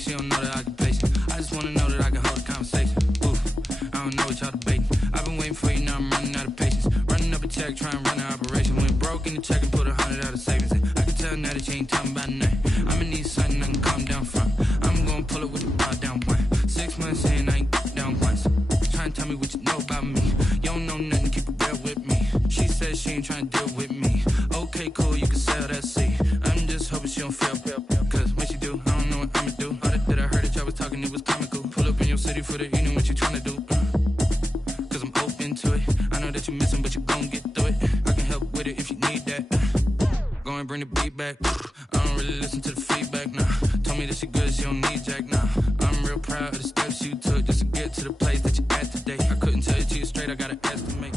like she don't know that I can pace it. I just wanna know that I can hold a conversation. Oof, I don't know what y'all debating. I've been waiting for you, now I'm running out of patience. Running up a check, trying to run an operation. Went broke in the check and put 100 out of savings. I can tell now that you ain't talking about nothing. I'ma need something I can calm down from. I'm gonna pull it with the bar down one. 6 months in, I ain't down once. Trying to tell me what you know about me. You don't know nothing, keep it real with me. She says she ain't trying to deal with me. Okay, cool, you can sell that seat. I'm just hoping she don't feel. Cause when she do, I don't know what I'ma do. All that I heard that y'all was talking, it was comical. Pull up in your city for the evening, what you trying to do? Cause I'm open to it. I know that you're missing, but you gon' get through it. I can help with it if you need that. Go and bring the beat back. I don't really listen to the feedback, nah. Told me that she good, she don't need Jack, nah. I'm real proud of the steps you took just to get to the place that you at today. I couldn't tell you to you straight, I gotta estimate.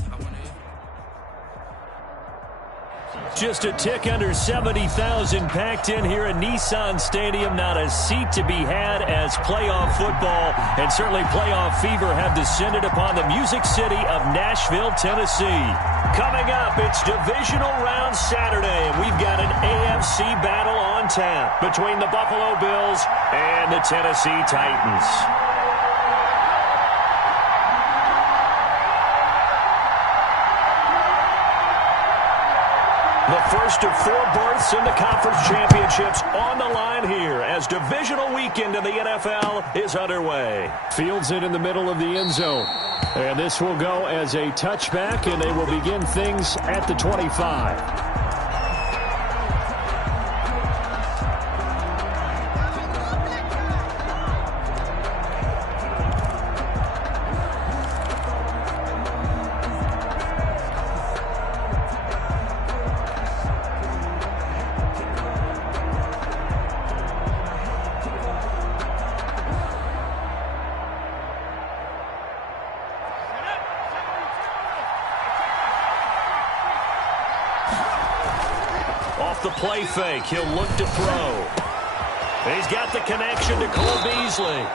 Just a tick under 70,000 packed in here at Nissan Stadium. Not a seat to be had as playoff football and certainly playoff fever have descended upon the Music City of Nashville, Tennessee. Coming up, it's Divisional Round Saturday, and we've got an AFC battle on tap between the Buffalo Bills and the Tennessee Titans. The first of 4 berths in the conference championships on the line here as divisional weekend in the NFL is underway. Fields it in the middle of the end zone. And this will go as a touchback, and they will begin things at the 25. The play fake. He'll look to throw. He's got the connection to Cole Beasley.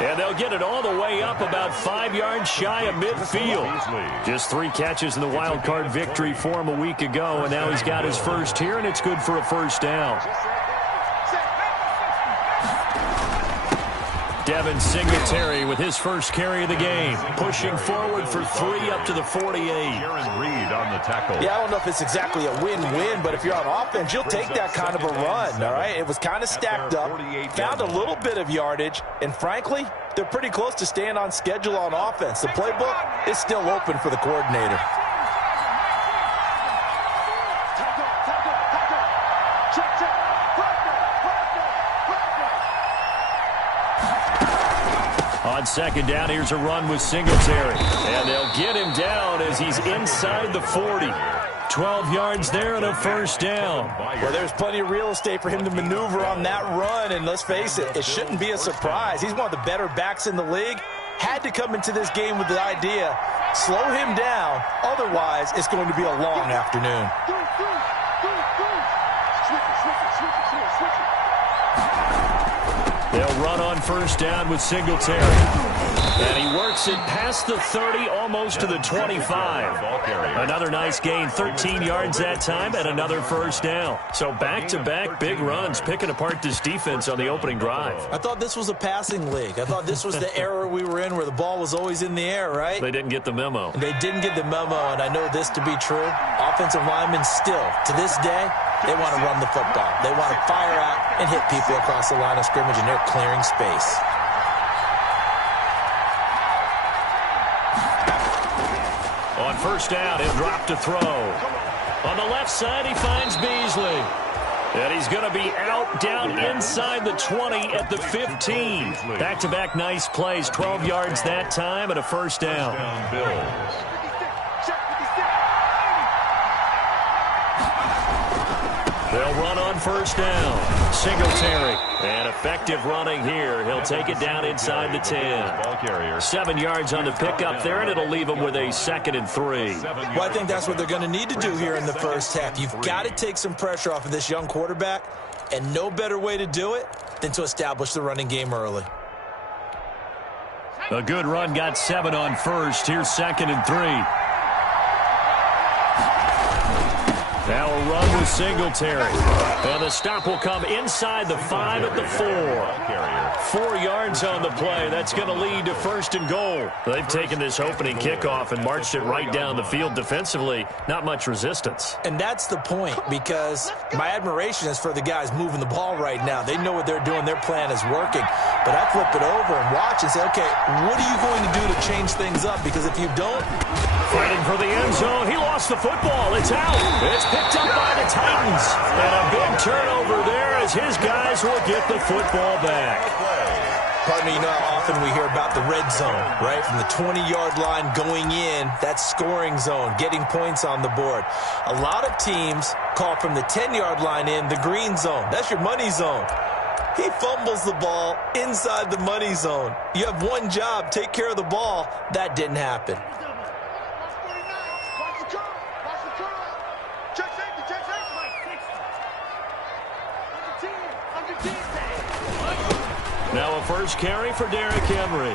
And they'll get it all the way up about 5 yards shy of midfield. Just 3 catches in the wild card victory for him a week ago, and now he's got his first here, and it's good for a first down. Devin Singletary with his first carry of the game. Pushing forward for 3 up to the 48. Aaron Reed on the tackle. Yeah, I don't know if it's exactly a win-win, but if you're on offense, you'll take that kind of a run, all right? It was kind of stacked up, found a little bit of yardage, and frankly, they're pretty close to staying on schedule on offense. The playbook is still open for the coordinator. On second down, here's a run with Singletary. And they'll get him down as he's inside the 40. 12 yards there and a first down. Well, there's plenty of real estate for him to maneuver on that run. And let's face it, it shouldn't be a surprise. He's one of the better backs in the league. Had to come into this game with the idea, slow him down. Otherwise, it's going to be a long afternoon. They'll run on first down with Singletary. And he works it past the 30, almost to the 25. Another nice gain, 13 yards that time, and another first down. So back-to-back big runs, picking apart this defense on the opening drive. I thought this was a passing league. I thought this was the era we were in where the ball was always in the air, right? They didn't get the memo. They didn't get the memo, and I know this to be true. Offensive linemen still, to this day, they want to run the football. They want to fire out and hit people across the line of scrimmage, and they're clearing space. On first down, he'll drop to throw. On the left side, he finds Beasley. And he's going to be out down inside the 20 at the 15. Back-to-back nice plays, 12 yards that time and a first down. They'll run on first down. Singletary. And effective running here. He'll take it down inside the 10. 7 yards on the pickup there, and it'll leave him with a 2nd and 3. Well, I think that's what they're going to need to do here in the first half. You've got to take some pressure off of this young quarterback, and no better way to do it than to establish the running game early. A good run, got 7 on first. Here's 2nd and 3. Now a run with Singletary. And the stop will come inside the 5 at the 4. 4 yards on the play. That's going to lead to 1st and goal. They've taken this opening kickoff and marched it right down the field defensively. Not much resistance. And that's the point, because my admiration is for the guys moving the ball right now. They know what they're doing. Their plan is working. But I flip it over and watch and say, okay, what are you going to do to change things up? Because if you don't... Fighting for the end zone. He lost the football. It's out. It's picked up by the Titans. And a big turnover there as his guys will get the football back. Pardon me, you know how often we hear about the red zone, right? From the 20-yard line going in, that's scoring zone, getting points on the board. A lot of teams call from the 10-yard line in the green zone. That's your money zone. He fumbles the ball inside the money zone. You have one job, take care of the ball. That didn't happen. Now a first carry for Derrick Henry.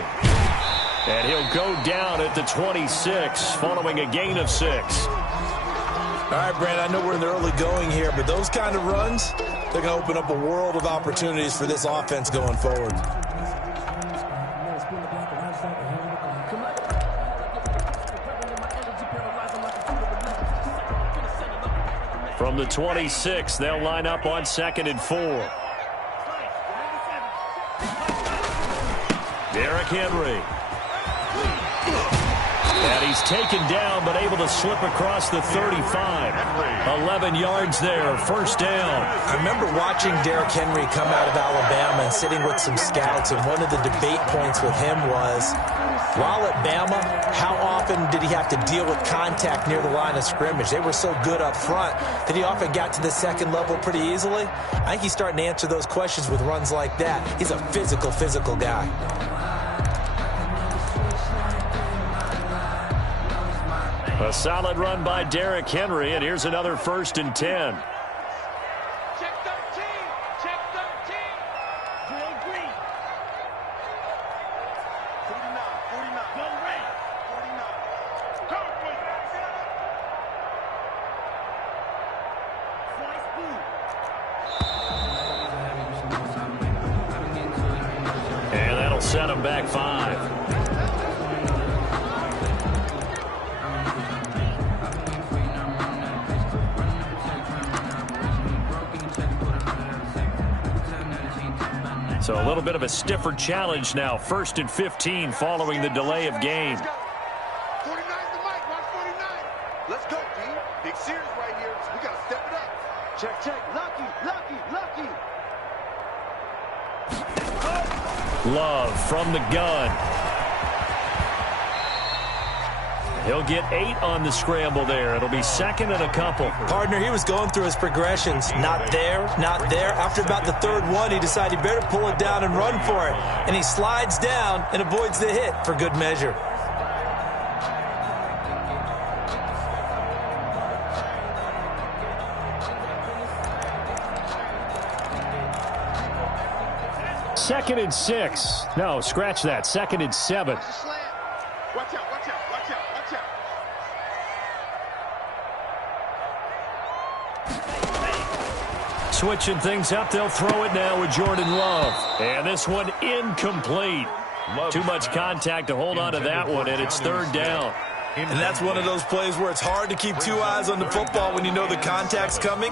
And he'll go down at the 26, following a gain of 6. All right, Brand, I know we're in the early going here, but those kind of runs, they're going to open up a world of opportunities for this offense going forward. From the 26, they'll line up on 2nd and 4. Derrick Henry. And he's taken down, but able to slip across the 35. 11 yards there, 1st down. I remember watching Derrick Henry come out of Alabama and sitting with some scouts, and one of the debate points with him was, while at Bama, how often did he have to deal with contact near the line of scrimmage? They were so good up front that he often got to the second level pretty easily. I think he's starting to answer those questions with runs like that. He's a physical guy. A solid run by Derrick Henry, and here's another 1st and 10. Check 13. Check 13. Drill green. 49. 49. Go red. 49. Go red. Twice blue. And that'll set him back 5. So a little bit of a stiffer challenge now. 1st and 15 following the delay of game. 49's the mic. Watch 49. Let's go, team. Big series right here. So we got to step it up. Check, check. Lucky. Love from the gun. He'll get 8 on the scramble there. It'll be 2nd and a couple. Partner, he was going through his progressions. Not there. After about the 3rd one, he decided he better pull it down and run for it. And he slides down and avoids the hit for good measure. Second and 6. No, scratch that. 2nd and 7. Watch out. Switching things up, they'll throw it now with Jordan Love. And this one incomplete. Too much contact to hold on to that one, and it's 3rd down. And that's one of those plays where it's hard to keep 2 eyes on the football when you know the contact's coming,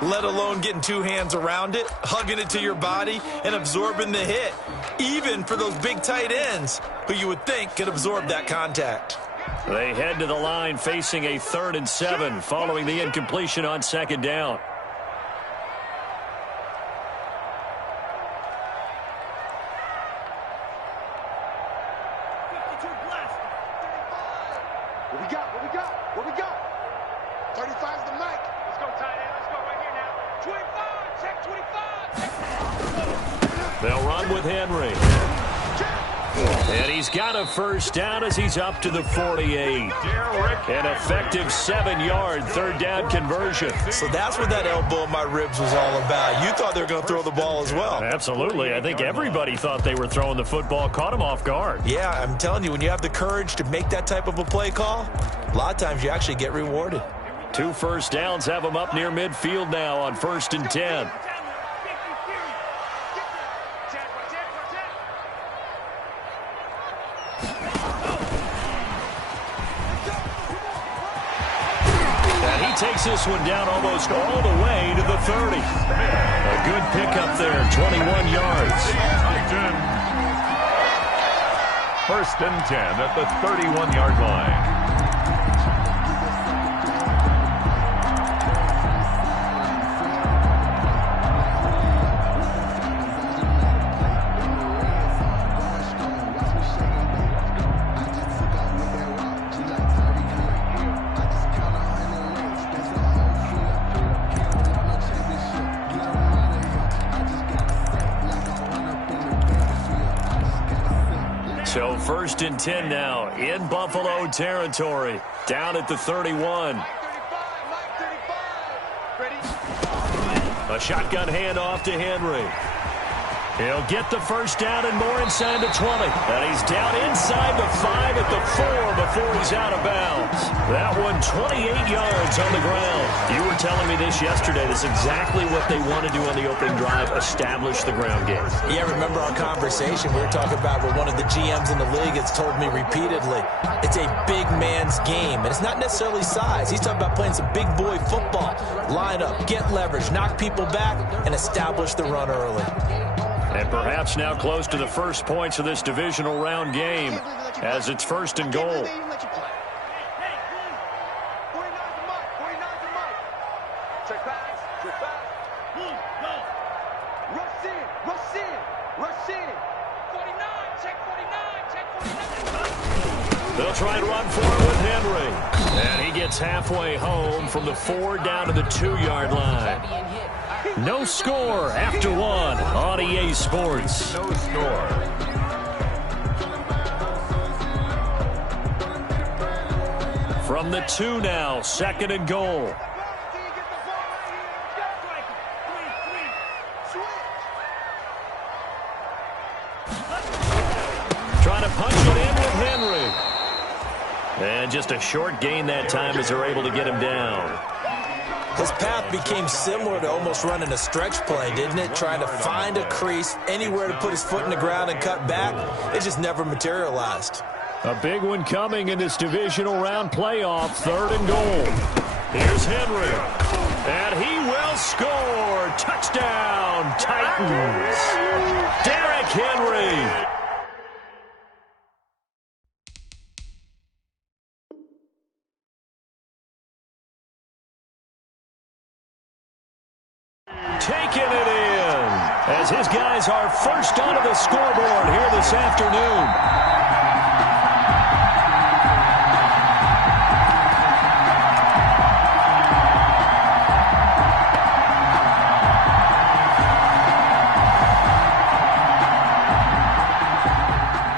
let alone getting 2 hands around it, hugging it to your body, and absorbing the hit, even for those big tight ends who you would think could absorb that contact. They head to the line facing a 3rd and 7 following the incompletion on 2nd down. What we got? 35's the mic. Let's go, tight end. Let's go right here now. 25. Check 25. They'll run with Henry. And he's got a 1st down as he's up to the 48. An effective 7-yard 3rd down conversion. So that's what that elbow in my ribs was all about. You thought they were going to throw the ball as well. Absolutely. I think everybody thought they were throwing the football, caught him off guard. Yeah, I'm telling you, when you have the courage to make that type of a play call, a lot of times you actually get rewarded. 2 first downs have them up near midfield now on 1st and 10. And he takes this one down almost all the way to the 30. A good pickup there, 21 yards. 1st and 10 at the 31-yard line. So 1st and 10 now in Buffalo territory, down at the 31. A shotgun handoff to Henry. He'll get the first down and more inside the 20. And he's down inside the 5 at the 4 before he's out of bounds. That one 28 yards on the ground. You were telling me this yesterday. That's exactly what they want to do on the opening drive, establish the ground game. Yeah, remember our conversation. We were talking about what one of the GMs in the league has told me repeatedly. It's a big man's game, and it's not necessarily size. He's talking about playing some big boy football. Line up, get leverage, knock people back, and establish the run early. And perhaps now close to the first points of this divisional round game as it's 1st and goal. They'll try and run for it with Henry. And he gets halfway home from the 4 down to the 2-yard line. No score after 1 on EA Sports. No score. From the 2 now, 2nd and goal. Trying to punch it in with Henry. And just a short gain that time as they're able to get him down. His path became similar to almost running a stretch play, didn't it? Trying to find a crease, anywhere to put his foot in the ground and cut back. It just never materialized. A big one coming in this divisional round playoff, 3rd and goal. Here's Henry. And he will score. Touchdown, Titans. Derrick Henry. Taking it in as his guys are first onto the scoreboard here this afternoon.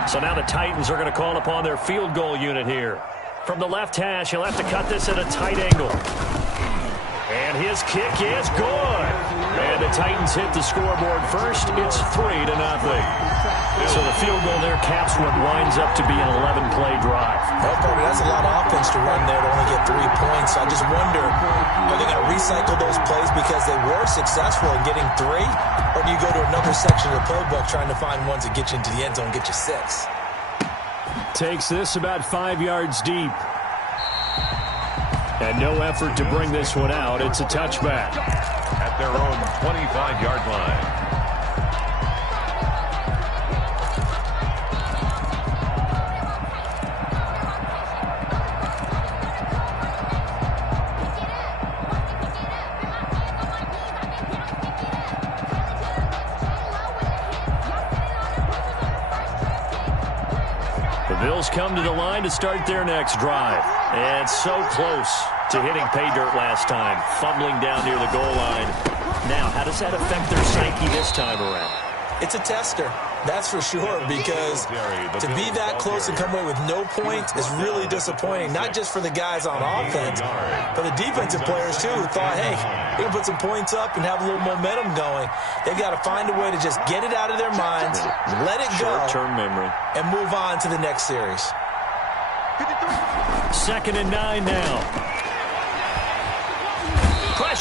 So now the Titans are going to call upon their field goal unit here. From the left hash, he'll have to cut this at a tight angle. And his kick is good. And the Titans hit the scoreboard first. It's 3-0. So the field goal there caps what winds up to be an 11-play drive. Well, Carter, that's a lot of offense to run there to only get 3 points. I just wonder, are they going to recycle those plays because they were successful in getting 3? Or do you go to another section of the playbook trying to find ones that get you into the end zone and get you 6? Takes this about 5 yards deep. And no effort to bring this one out. It's a touchback. At their own 25-yard line. The Bills come to the line to start their next drive. And so close to hitting pay dirt last time, fumbling down near the goal line. Now, how does that affect their psyche this time around? It's a tester, that's for sure, because to be that close and come away with no points is really disappointing, not just for the guys on offense, but the defensive players, too, who thought, hey, we can put some points up and have a little momentum going. They've got to find a way to just get it out of their minds, let it go, short-term memory, and move on to the next series. 2nd and 9 now.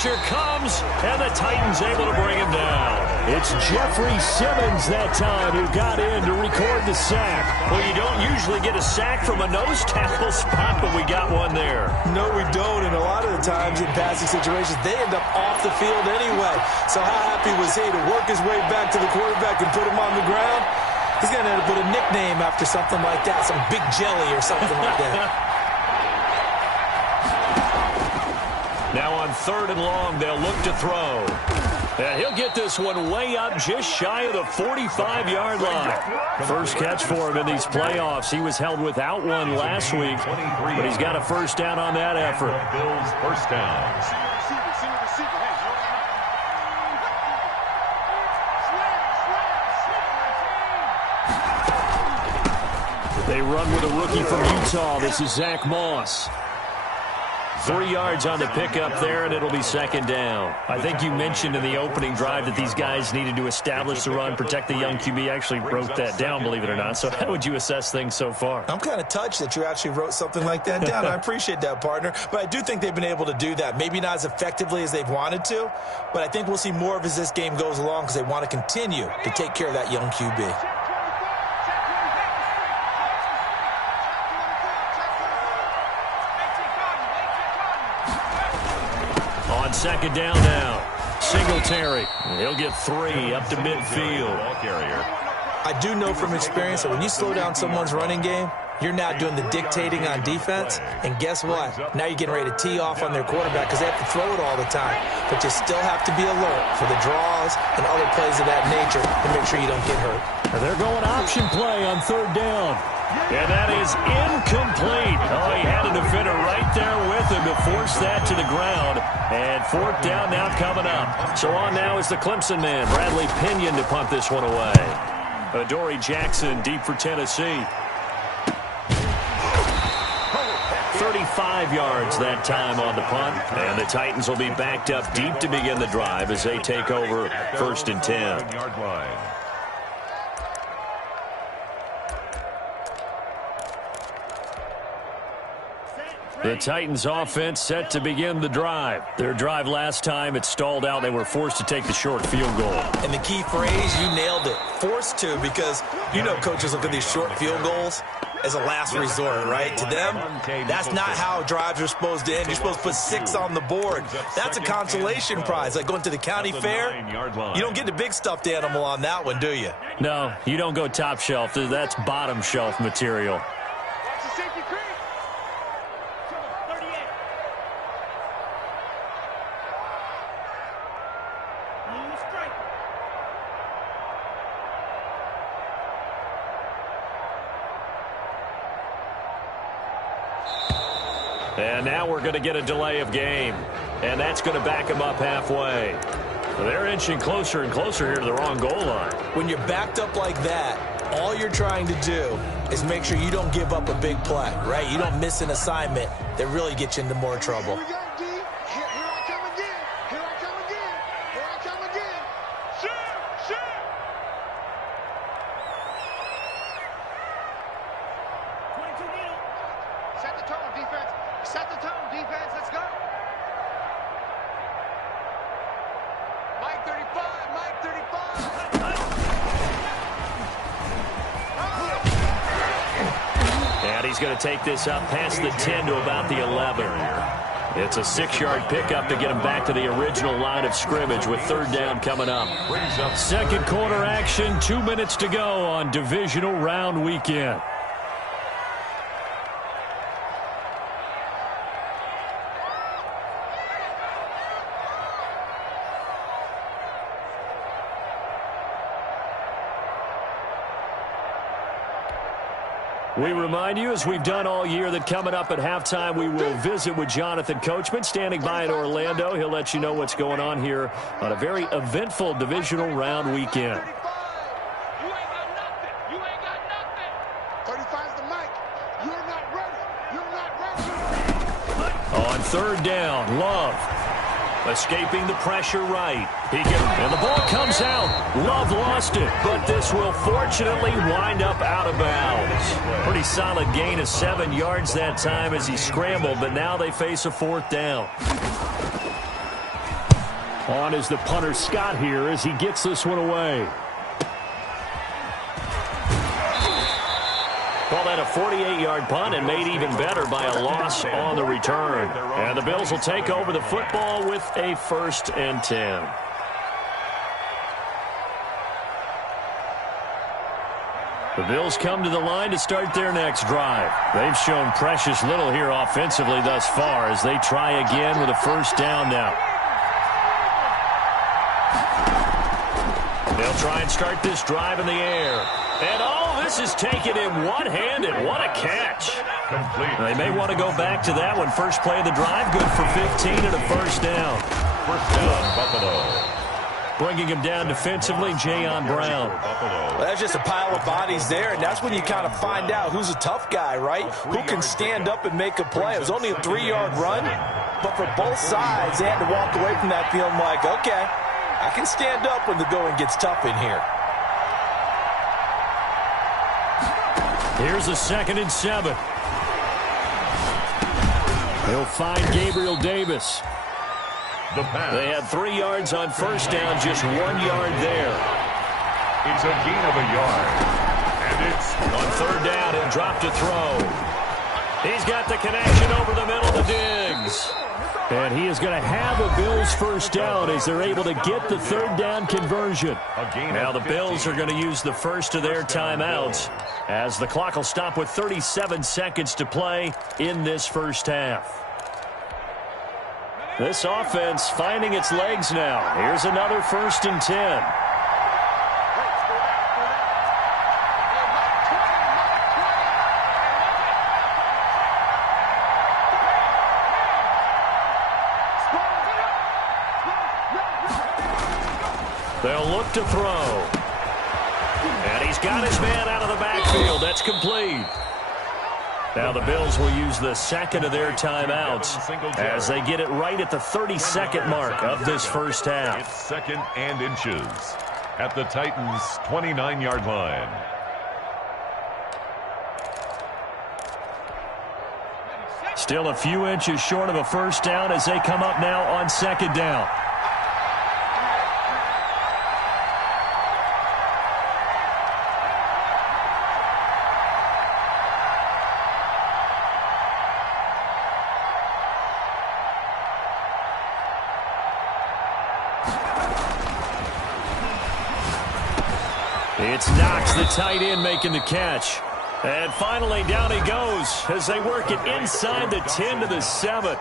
pressure comes, and the Titans able to bring him down. It's Jeffrey Simmons that time who got in to record the sack. Well, you don't usually get a sack from a nose tackle spot, but we got one there. No, we don't, and a lot of the times in passing situations, they end up off the field anyway. So how happy was he to work his way back to the quarterback and put him on the ground? He's going to end up with a nickname after something like that, some Big Jelly or something like that. Now on 3rd and long, they'll look to throw. And he'll get this one way up just shy of the 45-yard line. First catch for him in these playoffs. He was held without one last week, but he's got a first down on that effort. Bills first down. They run with a rookie from Utah. This is Zach Moss. 3 yards on the pickup there, and it'll be 2nd down. I think you mentioned in the opening drive that these guys needed to establish the run, protect the young QB. I actually wrote that down, believe it or not. So how would you assess things so far? I'm kind of touched that you actually wrote something like that down. I appreciate that, partner. But I do think they've been able to do that. Maybe not as effectively as they've wanted to, but I think we'll see more of as this game goes along because they want to continue to take care of that young QB. On 2nd down now, Singletary. He'll get 3 up to midfield. I do know from experience that when you slow down someone's running game, you're now doing the dictating on defense. And guess what? Now you're getting ready to tee off on their quarterback because they have to throw it all the time. But you still have to be alert for the draws and other plays of that nature to make sure you don't get hurt. They're going option play on 3rd down. And that is incomplete. Oh, he had a defender right there with him to force that to the ground. And 4th down now coming up. So on now is the Clemson man, Bradley Pinion, to punt this one away. Adoree Jackson deep for Tennessee. 35 yards that time on the punt. And the Titans will be backed up deep to begin the drive as they take over 1st and 10. The Titans offense set to begin the drive. Their drive last time, it stalled out. They were forced to take the short field goal. And the key phrase, you nailed it, forced to, because you know coaches look at these short field goals as a last resort, right? To them, that's not how drives are supposed to end. You're supposed to put 6 on the board. That's a consolation prize. Like going to the county fair, you don't get the big stuffed animal on that one, do you? No, you don't go top shelf. That's bottom shelf material. And now we're going to get a delay of game. And that's going to back them up halfway. So they're inching closer and closer here to the wrong goal line. When you're backed up like that, all you're trying to do is make sure you don't give up a big play, right? You don't miss an assignment that really gets you into more trouble. He's going to take this up past the 10 to about the 11. It's a 6-yard pickup to get him back to the original line of scrimmage with 3rd down coming up. 2nd quarter action, 2 minutes to go on divisional round weekend. We remind you, as we've done all year, that coming up at halftime, we will visit with Jonathan Coachman, standing by in Orlando. He'll let you know what's going on here on a very eventful divisional round weekend. You ain't got nothing. You ain't got nothing. 35's the mic. You're not ready. You're not ready. On 3rd down, Love. Escaping the pressure right. And the ball comes out. Love lost it, but this will fortunately wind up out of bounds. Pretty solid gain of 7 yards that time as he scrambled, but now they face a 4th down. On is the punter Scott here as he gets this one away. Call that a 48-yard punt and made even better by a loss on the return. And the Bills will take over the football with a 1st and 10. The Bills come to the line to start their next drive. They've shown precious little here offensively thus far as they try again with a 1st down now. They'll try and start this drive in the air. And this is taken in one-handed. What a catch. They may want to go back to that one. First play of the drive, good for 15 and a 1st down. 1st down, Buffalo. Bringing him down defensively, Jayon Brown. Well, that's just a pile of bodies there, and that's when you kind of find out who's a tough guy, right? Who can stand up and make a play. It was only a 3-yard run, but for both sides, they had to walk away from that feeling like, okay, I can stand up when the going gets tough in here. Here's a 2nd and 7. They'll find Gabriel Davis. They had 3 yards on 1st down, just 1 yard there. It's a gain of a yard. And it's on 3rd down, he'll drop to throw. He's got the connection over the middle to Diggs. And he is going to have a Bills 1st down as they're able to get the 3rd down conversion. Now the Bills are going to use the first of their timeouts as the clock will stop with 37 seconds to play in this 1st half. This offense finding its legs now. Here's another 1st and 10. They'll look to throw. And he's got his man out of the backfield. That's complete. Now the Bills will use the 2nd of their timeouts as they get it right at the 32nd mark of this 1st half. It's 2nd and inches at the Titans' 29-yard line. Still a few inches short of a 1st down as they come up now on 2nd down. It's Knox, the tight end, making the catch. And finally, down he goes as they work it inside the 10 to the 7.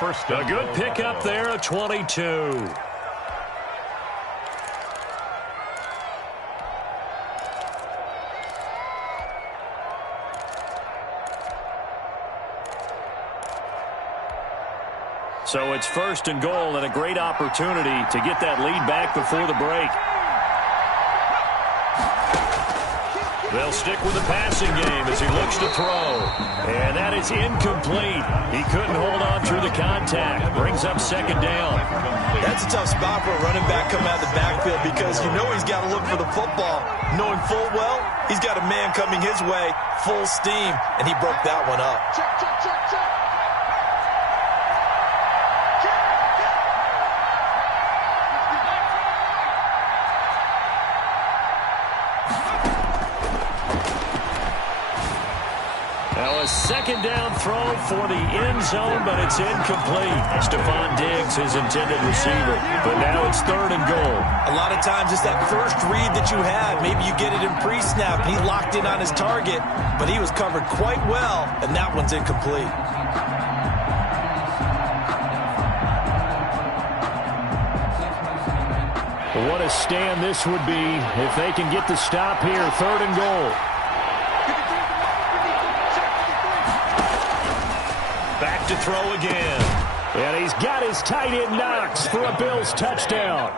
A good pickup there, a 22. So it's 1st and goal and a great opportunity to get that lead back before the break. They'll stick with the passing game as he looks to throw. And that is incomplete. He couldn't hold on through the contact. Brings up 2nd down. That's a tough spot for a running back coming out of the backfield because you know he's got to look for the football. Knowing full well, he's got a man coming his way, full steam, and he broke that one up. Check, check, check, check. Now a 2nd down throw for the end zone, but it's incomplete. Stephon Diggs, his intended receiver. But now it's 3rd and goal. A lot of times it's that first read that you have. Maybe you get it in pre-snap. He locked in on his target, but he was covered quite well, and that one's incomplete. What a stand this would be if they can get the stop here. 3rd and goal. Back to throw again. And he's got his tight end Knox for a Bills touchdown.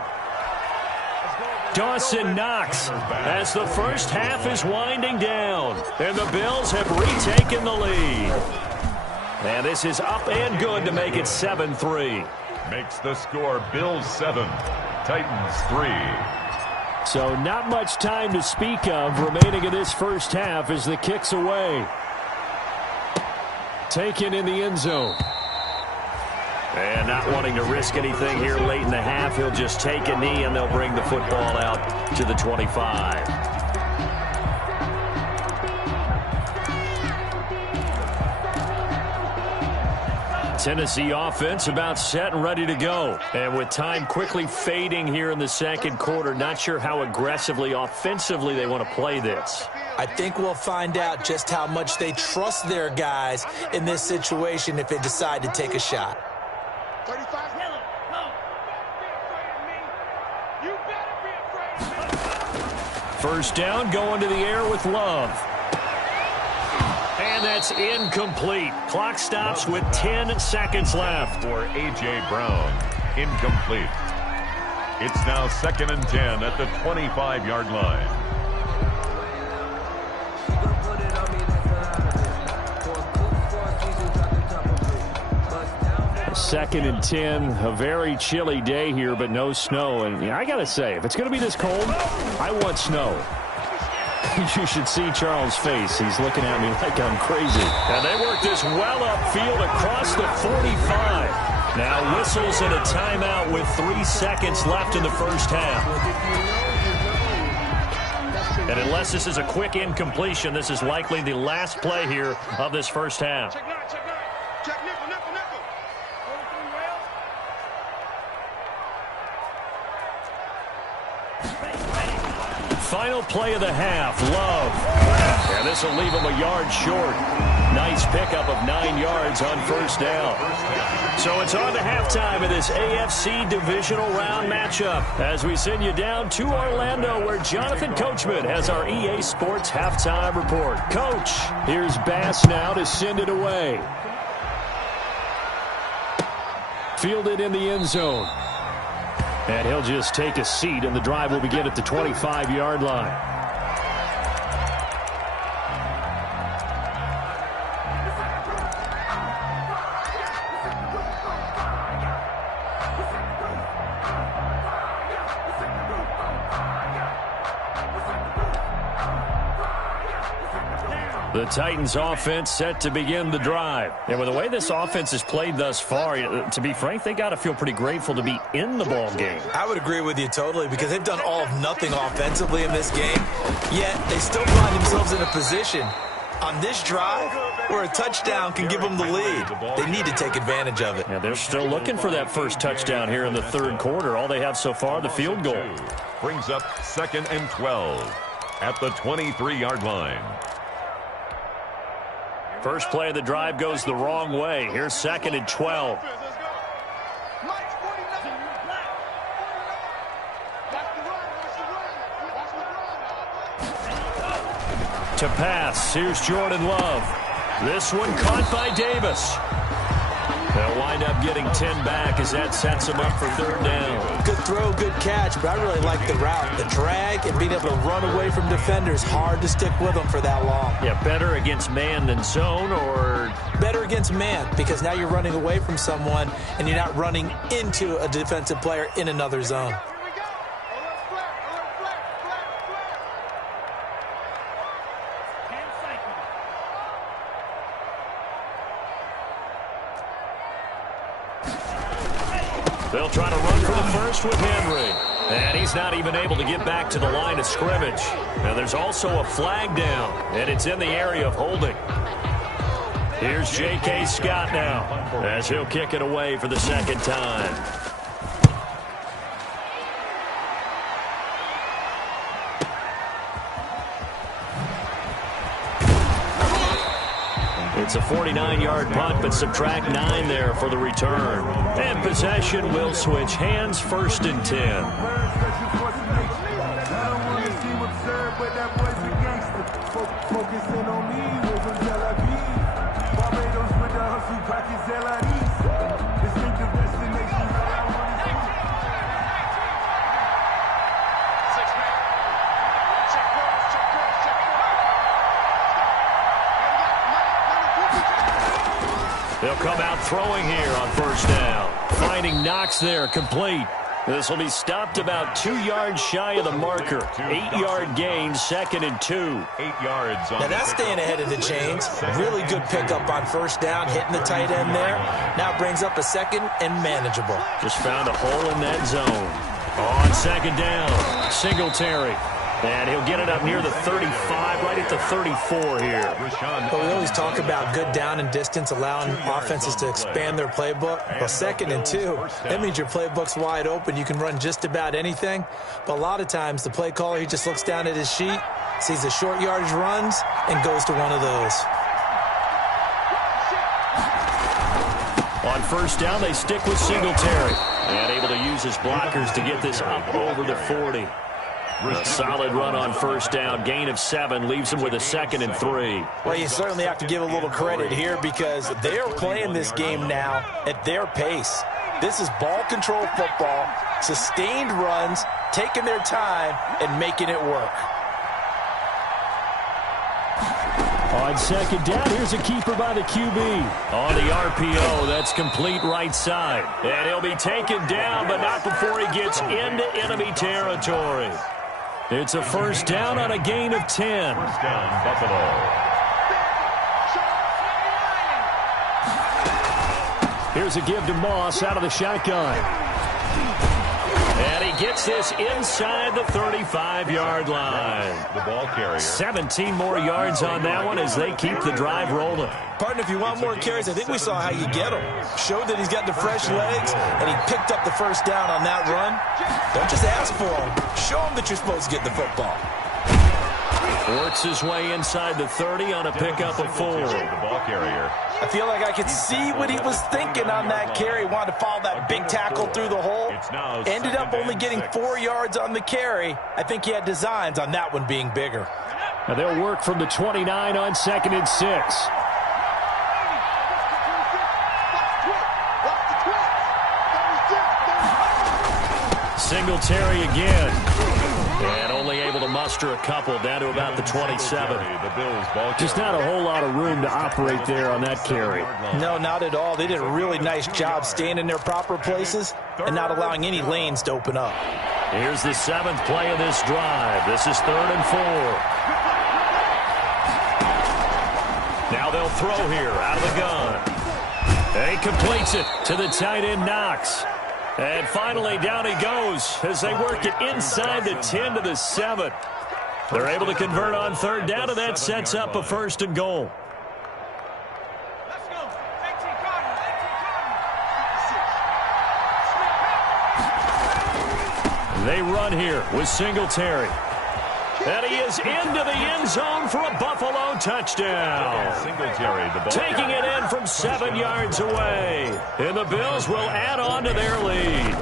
Dawson Knox as the 1st half is winding down. And the Bills have retaken the lead. And this is up and good to make it 7-3. Makes the score Bills 7, Titans 3. So not much time to speak of remaining in this 1st half as the kick's away. Taken in the end zone. And not wanting to risk anything here late in the half, he'll just take a knee, and they'll bring the football out to the 25. Tennessee offense about set and ready to go. And with time quickly fading here in the second quarter, not sure how aggressively, offensively they want to play this. I think we'll find out just how much they trust their guys in this situation if they decide to take a shot. 35. You better be afraid of me. First down, going to the air with Love. And that's incomplete. Clock stops with 10 seconds left. For A.J. Brown, incomplete. It's now 2nd and 10 at the 25-yard line. Second and 10, a very chilly day here, but no snow. And I got to say, if it's going to be this cold, I want snow. You should see Charles' face. He's looking at me like I'm crazy. And they work this well upfield across the 45. Now whistles and a timeout with 3 seconds left in the first half. And unless this is a quick incompletion, this is likely the last play here of this first half. Check nine, check nine. Check nickel, nickel, nickel. Final play of the half, Love. And this will leave him a yard short. Nice pickup of 9 yards on first down. So it's on to halftime of this AFC divisional round matchup as we send you down to Orlando where Jonathan Coachman has our EA Sports halftime report. Coach, here's Bass now to send it away. Fielded in the end zone. And he'll just take a seat, and the drive will begin at the 25-yard line. The Titans offense set to begin the drive. And with the way this offense has played thus far, to be frank, they got to feel pretty grateful to be in the ball game. I would agree with you totally because they've done all of nothing offensively in this game, yet they still find themselves in a position on this drive where a touchdown can give them the lead. They need to take advantage of it. Yeah, they're still looking for that first touchdown here in the third quarter. All they have so far, the field goal. Brings up 2nd and 12 at the 23-yard line. First play of the drive goes the wrong way. Here's 2nd and 12. Let's go. Mike's 49. That's the run. That's the run. That's the run. To pass, here's Jordan Love. This one caught by Davis. They'll wind up getting 10 back as that sets them up for third down. Good throw, good catch, but I really like the route. The drag and being able to run away from defenders, hard to stick with them for that long. Yeah, better against man than zone, or better against man because now you're running away from someone and you're not running into a defensive player in another zone. They'll try to run for the first with Henry. And he's not even able to get back to the line of scrimmage. Now there's also a flag down, and it's in the area of holding. Here's J.K. Scott now as he'll kick it away for the second time. It's a 49-yard punt, but subtract 9 there for the return. And possession will switch hands, 1st and 10. They'll come out throwing here on first down. Finding Knox there, complete. This will be stopped about 2 yards shy of the marker. 8-yard gain, 2nd and 2. 8 yards. Now that's staying ahead of the chains. Really good pickup on first down, hitting the tight end there. Now brings up a 2nd and manageable. Just found a hole in that zone. On 2nd down, Singletary. And he'll get it up near the 35, right at the 34 here. But we always talk about good down and distance, allowing offenses to expand their playbook. Well, 2nd and 2, that means your playbook's wide open. You can run just about anything. But a lot of times, the play caller, he just looks down at his sheet, sees the short yardage runs, and goes to one of those. On first down, they stick with Singletary. And able to use his blockers to get this up over the 40. A solid run on first down. Gain of 7 leaves him with a 2nd and 3. Well, you certainly have to give a little credit here because they're playing this game now at their pace. This is ball control football, sustained runs, taking their time, and making it work. On 2nd down, here's a keeper by the QB. On the RPO, that's complete right side. And he'll be taken down, but not before he gets into enemy territory. It's a first down on a gain of 10. First down, Buffalo. Here's a give to Moss out of the shotgun. And he gets this inside the 35-yard line. The ball carrier. 17 more yards on that one as they keep the drive rolling. Partner, if you want more carries, I think we saw how you get them. Showed that he's got the fresh legs, and he picked up the first down on that run. Don't just ask for them. Show them that you're supposed to get the football. Works his way inside the 30 on a pickup of 4. The ball carrier. I feel like I could see what he was thinking on that carry. Wanted to follow that big tackle through the hole. Ended up only getting 4 yards on the carry. I think he had designs on that one being bigger. Now they'll work from the 29 on 2nd and 6. Singletary again. And only able to muster a couple down to about the 27. Just not a whole lot of room to operate there on that carry. No, not at all. They did a really nice job staying in their proper places and not allowing any lanes to open up. Here's the 7th play of this drive. This is 3rd and 4. Now they'll throw here out of the gun. And he completes it to the tight end, Knox. And finally, down he goes as they work it inside the 10 to the 7. They're able to convert on 3rd down, and that sets up a 1st and goal. They run here with Singletary. And he is into the end zone for a Buffalo touchdown. Singletary, the ball taking it in from 7 yards away. And the Bills will add on to their lead.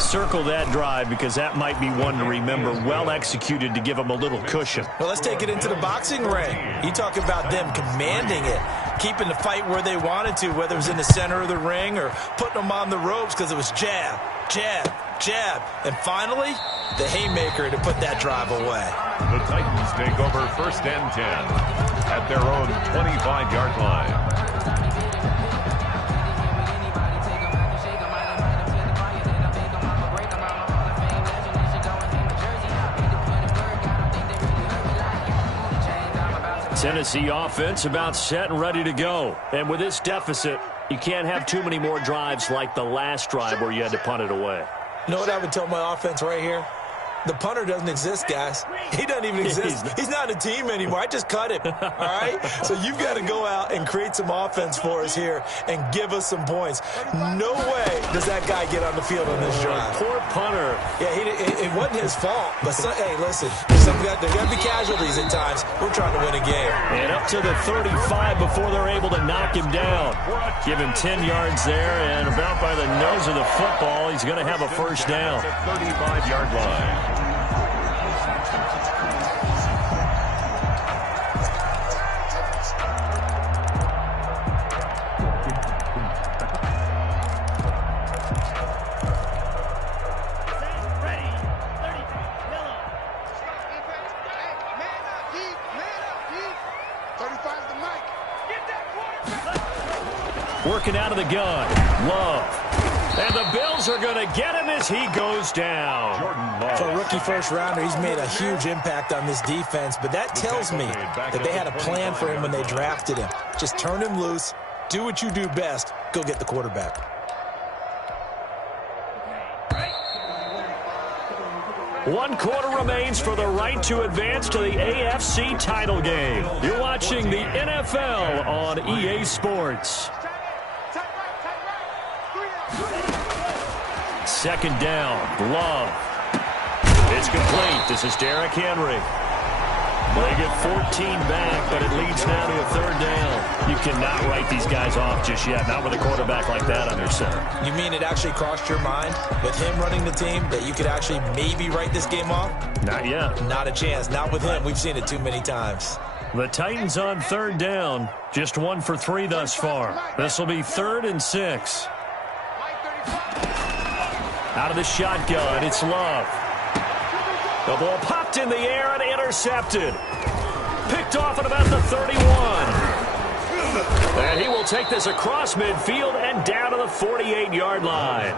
Circle that drive because that might be one to remember. Well executed to give them a little cushion. Well, let's take it into the boxing ring. You talk about them commanding it, keeping the fight where they wanted to, whether it was in the center of the ring or putting them on the ropes because it was jab, jab, jab. And finally, the haymaker to put that drive away. The Titans take over 1st and 10 at their own 25-yard line. Tennessee offense about set and ready to go. And with this deficit, you can't have too many more drives like the last drive where you had to punt it away. You know what I would tell my offense right here? The punter doesn't exist, guys. He doesn't even exist. He's not a team anymore. I just cut him, all right? So you've got to go out and create some offense for us here and give us some points. No way does that guy get on the field on this drive. Poor punter. Yeah, it wasn't his fault. But, hey, listen, there's got to be casualties at times. We're trying to win a game. And up to the 35 before they're able to knock him down. Give him 10 yards there, and about by the nose of the football, he's going to have a first down. 35-yard line. Working out of the gun. Love. And the Bills are going to get him as he goes down. For a rookie first-rounder, he's made a huge impact on this defense, but that tells me that they had a plan for him when they drafted him. Just turn him loose, do what you do best, go get the quarterback. One quarter remains for the right to advance to the AFC title game. You're watching the NFL on EA Sports. Second down, Love. It's complete. This is Derrick Henry. They get 14 back, but it leads now to a third down. You cannot write these guys off just yet, not with a quarterback like that under center. You mean it actually crossed your mind with him running the team that you could actually maybe write this game off? Not yet. Not a chance. Not with him. We've seen it too many times. The Titans on third down, just 1 for 3 thus far. This will be 3rd and 6. Out of the shotgun, it's Love. The ball popped in the air and intercepted. Picked off at about the 31. And he will take this across midfield and down to the 48-yard line.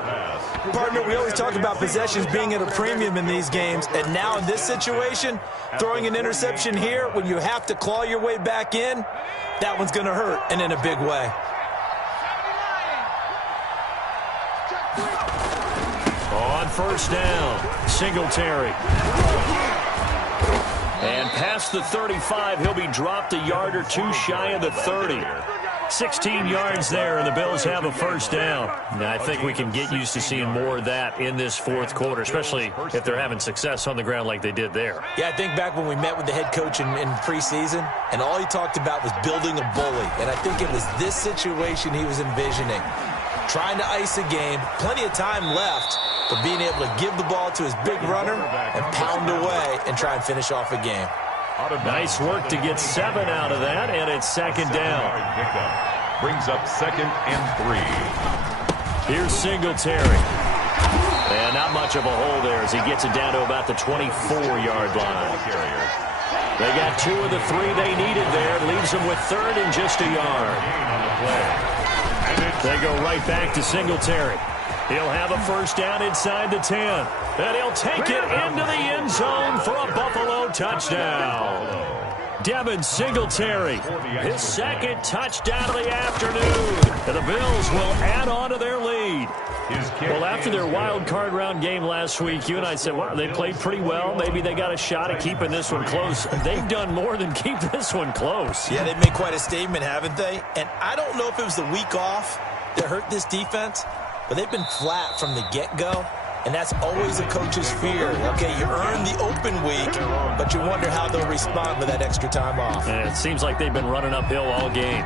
Partner, we always talk about possessions being at a premium in these games, and now in this situation, throwing an interception here when you have to claw your way back in, that one's going to hurt, and in a big way. On first down, Singletary. And past the 35, he'll be dropped a yard or two shy of the 30. 16 yards there, and the Bills have a first down. Now, I think we can get used to seeing more of that in this fourth quarter, especially if they're having success on the ground like they did there. Yeah, I think back when we met with the head coach in preseason, and all he talked about was building a bully. And I think it was this situation he was envisioning. Trying to ice a game, plenty of time left, but being able to give the ball to his big runner and pound away and try and finish off a game. Nice work to get 7 out of that, and it's second down. Brings up 2nd and 3. Here's Singletary. And not much of a hole there as he gets it down to about the 24-yard line. They got 2 of the 3 they needed there. Leaves them with 3rd and just a yard. They go right back to Singletary. He'll have a first down inside the 10. And he'll take it into the end zone for a Buffalo touchdown. Devin Singletary, his 2nd touchdown of the afternoon. And the Bills will add on to their lead. Well, after their wild card round game last week, you and I said, well, they played pretty well. Maybe they got a shot at keeping this one close. They've done more than keep this one close. Yeah, they've made quite a statement, haven't they? And I don't know if it was the week off that hurt this defense, but they've been flat from the get-go, and that's always a coach's fear. Okay, you earn the open week, but you wonder how they'll respond with that extra time off. And it seems like they've been running uphill all game.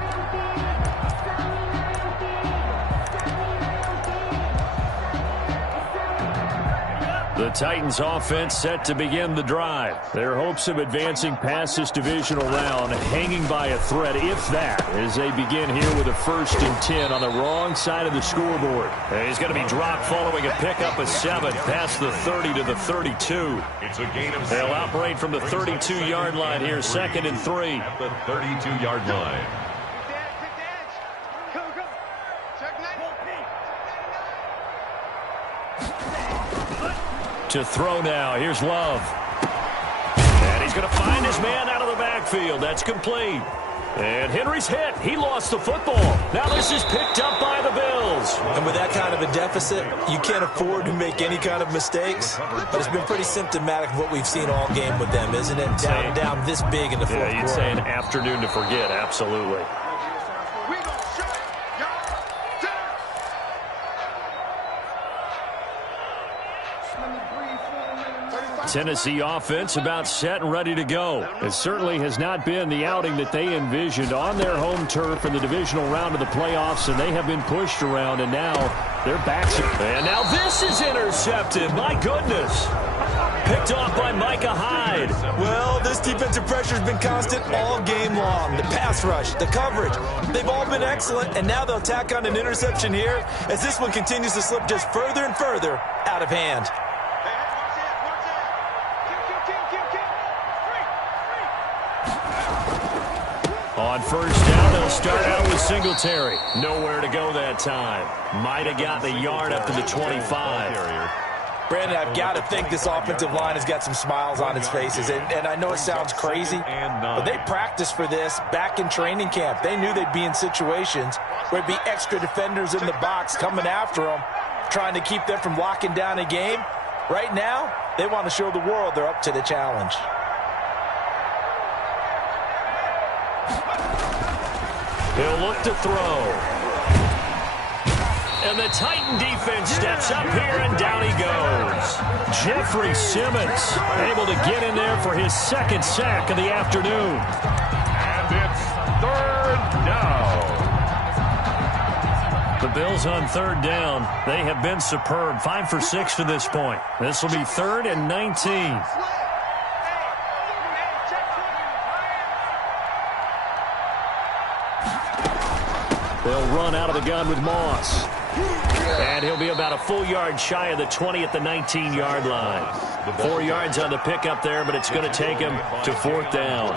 The Titans offense set to begin the drive. Their hopes of advancing past this divisional round hanging by a thread, if that, as they begin here with a 1st and 10 on the wrong side of the scoreboard. And he's going to be dropped following a pickup of 7 past the 30 to the 32. It's a gain of 7. They'll operate from the 32-yard line here, 2nd and 3. At the 32-yard line. To throw now. Here's Love. And he's going to find his man out of the backfield. That's complete. And Henry's hit. He lost the football. Now this is picked up by the Bills. And with that kind of a deficit, you can't afford to make any kind of mistakes. But it's been pretty symptomatic of what we've seen all game with them, isn't it? Down this big in the fourth quarter. Yeah, you'd say an afternoon to forget. Absolutely. Tennessee offense about set and ready to go. It certainly has not been the outing that they envisioned on their home turf in the divisional round of the playoffs, and they have been pushed around, and now they're back. And now this is intercepted. My goodness. Picked off by Micah Hyde. Well, this defensive pressure has been constant all game long. The pass rush, the coverage, they've all been excellent, and now they'll tack on an interception here as this one continues to slip just further and further out of hand. On first down, they'll start out with Singletary. Nowhere to go that time. Might have got the yard up to the 25. Brandon, I've got to think this offensive line has got some smiles on its faces. And I know it sounds crazy, but they practiced for this back in training camp. They knew they'd be in situations where there'd be extra defenders in the box coming after them, trying to keep them from locking down a game. Right now, they want to show the world they're up to the challenge. He'll look to throw. And the Titan defense steps up here, and down he goes. Jeffrey Simmons able to get in there for his second sack of the afternoon. And it's third down. The Bills on third down. They have been superb. 5 for 6 to this point. This will be 3rd and 19. They'll run out of the gun with Moss. And he'll be about a full yard shy of the 20 at the 19-yard line. 4 yards on the pickup there, but it's going to take him to 4th down.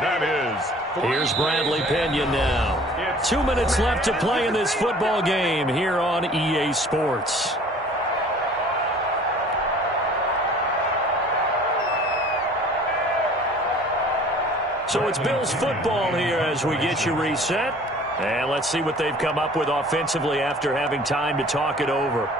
That is. Here's Bradley Pinion now. 2 minutes left to play in this football game here on EA Sports. So it's Bills football here as we get you reset. And let's see what they've come up with offensively after having time to talk it over.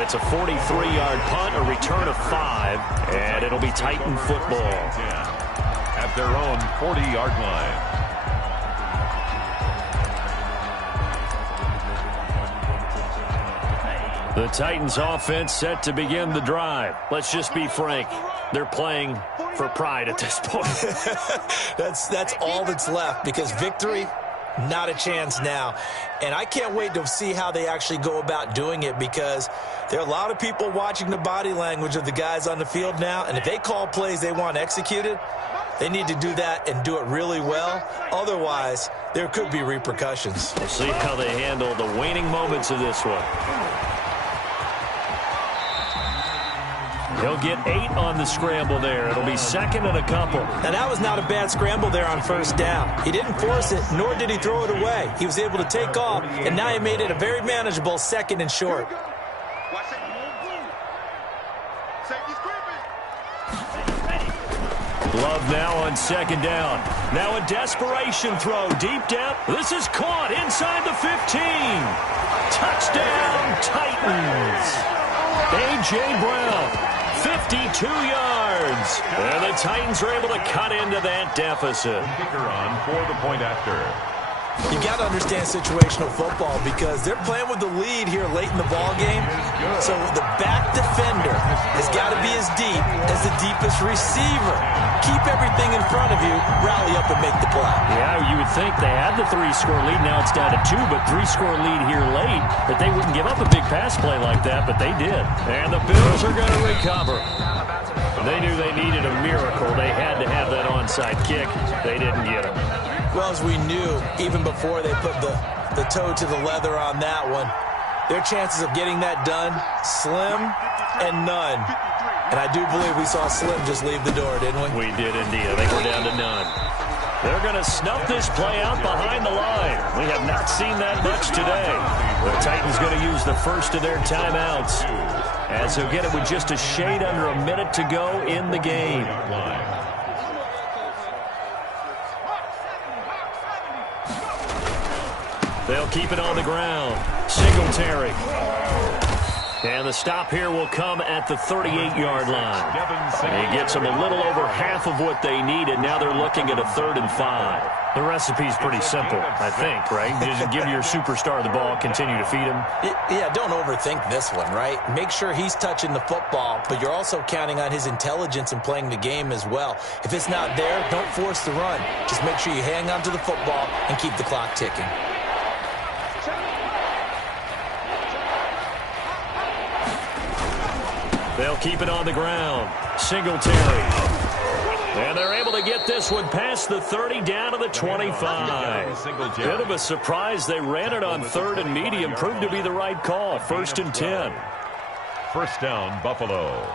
It's a 43-yard punt, a return of 5, and it'll be Titan football. At their own 40-yard line. The Titans offense set to begin the drive. Let's just be frank. They're playing for pride at this point. That's all that's left, because victory, not a chance now. And I can't wait to see how they actually go about doing it, because there are a lot of people watching the body language of the guys on the field now. And if they call plays they want executed, they need to do that and do it really well. Otherwise, there could be repercussions. We'll see how they handle the waning moments of this one. He'll get 8 on the scramble there. It'll be 2nd and a couple. Now, that was not a bad scramble there on first down. He didn't force it, nor did he throw it away. He was able to take off, and now he made it a very manageable 2nd and short. Love now on 2nd down. Now a desperation throw deep down. This is caught inside the 15. Touchdown, Titans. A.J. Brown, 52 yards. And the Titans are able to cut into that deficit. Kicker on for the point after. You got to understand situational football, because they're playing with the lead here late in the ball game. So the back defender has got to be as deep as the deepest receiver. Keep everything in front of you, rally up and make the play. Yeah, you would think they had the 3-score lead. Now it's down to 2, but 3-score lead here late. That they wouldn't give up a big pass play like that, but they did. And the Bills are going to recover. They knew they needed a miracle. They had to have that onside kick. They didn't get it. Well, as we knew, even before they put the toe to the leather on that one, their chances of getting that done, slim and none. And I do believe we saw Slim just leave the door, didn't we? We did indeed. I think we're down to none. They're going to snuff this play out behind the line. We have not seen that much today. The Titans going to use the first of their timeouts, as they'll get it with just a shade under a minute to go in the game. They'll keep it on the ground. Singletary. And the stop here will come at the 38-yard line. He gets them a little over half of what they needed. Now they're looking at a 3rd and 5. The recipe's pretty simple, I think, right? Just give your superstar the ball, continue to feed him. Yeah, don't overthink this one, right? Make sure he's touching the football, but you're also counting on his intelligence in playing the game as well. If it's not there, don't force the run. Just make sure you hang on to the football and keep the clock ticking. They'll keep it on the ground. Singletary. And they're able to get this one past the 30 down to the 25. Bit of a surprise. They ran it on 3rd and medium. Proved to be the right call. 1st and 10. First down, Buffalo.